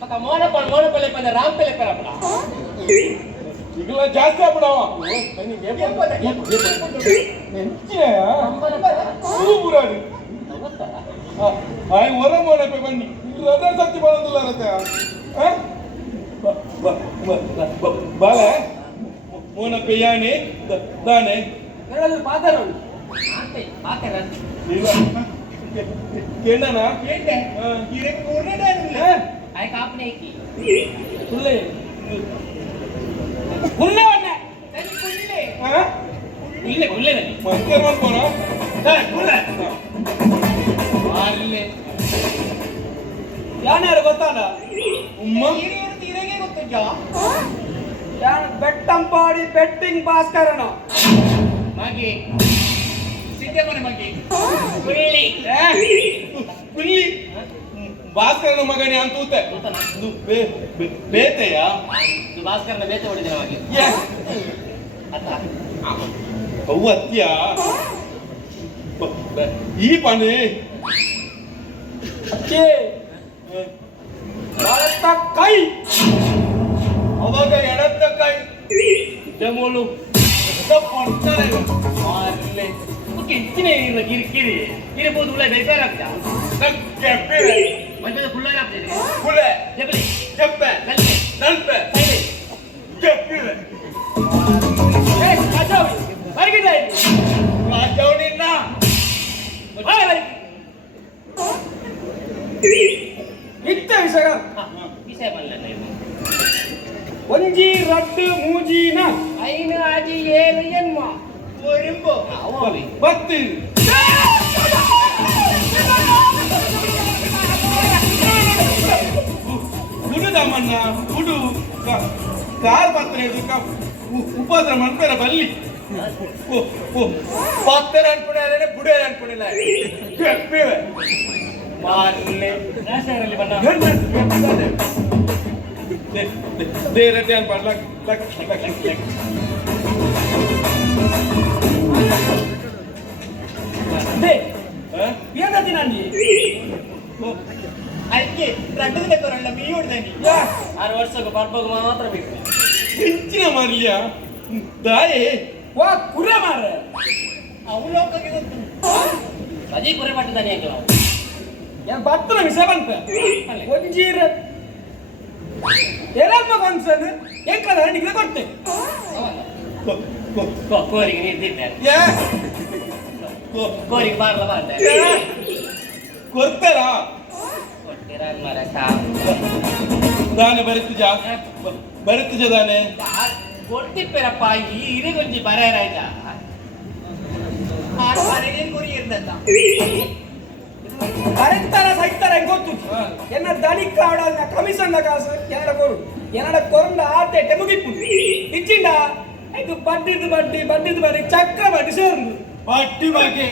maka mono pele pada ram pele pera pula. ಈಗಲ ಜಾಸ್ತಿ ಆಗ್ಬಿಡವ ಪೂರಾಡಿ ಆಯ್ ಹೊರ ಮೋನಪ್ಪೆ ಬನ್ನಿ ಹೃದಯ ಶಕ್ತಿ ಬರೋದಿಲ್ಲ ರತೆ ಬಾಲ ಮೋನಪ್ಪೆ ಯಾನೆ ದಾನೆ ಹೇಳಲು ಪಾದರ ಕೇಂಡನ ಕೇಂಡೆ ಇರೆ ಪೂರ್ಣ ಆಯ್ ಕಾಪನೆ ಕಿ ಸುಳ್ಳೆ ಹುಲ್ಲೆ ವನ್ನ ತನಿ ಹುಲ್ಲೆ ಹುಲ್ಲೆ ಹುಲ್ಲೆ ನನಿ ಮಂಕರ್ ಮಾಡ್ಬೋಣ ಹುಲ್ಲೆ ಮಾರ್ಲೆ ಯಾನ್ಯಾರು ಗೊತ್ತಾನ ಉಮ್ಮ ಇರೆಗೆ ಗೊತ್ತುಂಟಾ ಯಾನ್ ಬೆಟ್ಟಂಪಾಡಿ ಬೆಟ್ಟಿಂಗ್ ಭಾಸ್ಕರನ ಮಗೆ ಸಿದ್ದಮ್ಮನ ಮಗೆ ಕುಳ್ಳಿ ಕುಳ್ಳಿ ಭಾಸ್ಕರನ ಮಗನೇ ಅಂತೂತೆ ಬೇತೆಯ ಭಾಸ್ಕರನ ಬೇತೆ ಹೊಡಿದಿನ ಮಗೆ ಅವು ಅತ್ಯ ಈ ಪಾನೆ ಅಕ್ಕೆ ಭಾರತ ಕೈ ಅವಾಗ ಎಡತ್ತ ಕೈ ಜಮೋಲು ಪಡ್ತಾರೆ ಮಾರ್ಲೆ ಕಿಚ್ಚಿನ ಇರ ಕಿರಿಕಿರಿ ಇರಬಹುದು ಉಳ್ಳೆ ಬೇಸಾರ ಆಗ್ತಾ ಮಂಚದ ಕುಳ್ಳ ಆಗ್ತಿದೆ ಕುಳೆ ಜಬಲಿ ಜಪ್ಪೆ ನಲ್ಪೆ ನಲ್ಪೆ ಸೈಲೆ ಜಪ್ಪಿವೆ ಕಾಜಾವಳಿ ಬರಗಿಲ್ಲ ರಾಜವನಿನ್ನ ಇತ್ತ ವಿಷಯ ವಿಷಯ ಬಲ್ಲ ಒಂಜಿ ರಡ್ಡು ಮೂಜಿನ ಐನು ಆಜಿ ಏಳು ಎನ್ಮ ಒರಿಂಬು ಬತ್ತು ಗುಡುದಮ್ಮನ್ನ ಗುಡು ಕಾರ್ ಪತ್ರ ಉಪದ್ರ ಮನ್ಪೇರ ಬಲ್ಲಿ ಪತ್ತರ ಅನ್ಕೊಂಡಿಲ್ಲ ಬುಡೇರ್ ಅನ್ಕೊಂಡಿಲ್ಲ ಕೆಪ್ಪಿವೆ ಮಾರ್ಲೆ ರಾಶರಲ್ಲಿ ಬಣ್ಣ ದೇರತೆ ಅನ್ಬಾರ್ದು ಲಕ್ ಏನದಿ ನಂದಿ ಅದಕ್ಕೆ ರಡ್ಡದ ಕೊರಲ್ಲ ಮೀ ಹೊಡ್ದಾನಿ 6 ವರ್ಷಕ್ಕೆ ಬರ್ಬೇಕು ಮಾತ್ರ ಬೇಕು ಹೆಚ್ಚಿನ ಮಾರ್ಲಿಯ ದಾಯೆ ವಾ ಕುರ ಮಾರ ಅವಲೋಕಕ್ಕೆ ಗೊತ್ತು ಅದೇ ಕುರೆ ಪಟ್ಟಿದ್ದಾನೆ ಯಾಕೆ ಏನು ಬತ್ತನ ವಿಷಯ ಬಂತ ಒಂಜೀರ ಎಲ್ಲಮ್ಮ ಫಂಕ್ಷನ್ ಎಂಕದ ನಿಗ್ರೆ ಕೊಡ್ತೆ ಕೋರಿಗೆ ನಿಂತಿದ್ದಾರೆ ಕೋರಿಗೆ ಬಾರ್ಲ ಬಾರ್ದೆ ಕೊಡ್ತಾರ ಕೊಟ್ಟಿರ ಮರ ದಾನೆ ಬರುತ್ತಿಜ ದಾನೆ ಕೊಡ್ತಿಪ್ಪೇರಪ್ಪ ಈ ಇರಿಗೊಂಜಿ ಬರಾಯ್ತ ಕೊರಿ ಇರ್ದಲ್ಲ ಕರೆಕ್ಟಾರ ಸೈತಾರ ಗೊತ್ತು ಎನ್ನ ದನಿ ಕಾಡ ಕಮಿಷನ್ ಕಾಸು ಎನ್ನಡ ಕೊರಂಡ ಆಟೆ ಮುಗಿಪ್ಪು ಇಚ್ಚಿಂಡ ಇದು ಬಡ್ಡಿದು ಬಡ್ಡಿ ಚಕ್ರ ಬಡ್ಡಿ ಸೇರು ಬಡ್ಡಿ ಬಗ್ಗೆ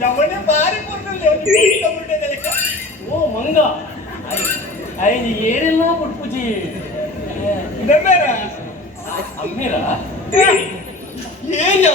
ಜವನೆ ಬಾರಿ ಓ ಮಂಗ ಐದು ಏನೆಲ್ಲ ಪುಟ್ಪುಜಿ ಇದನ್ನೇರ ಅಮ್ಮೀರ ಏನು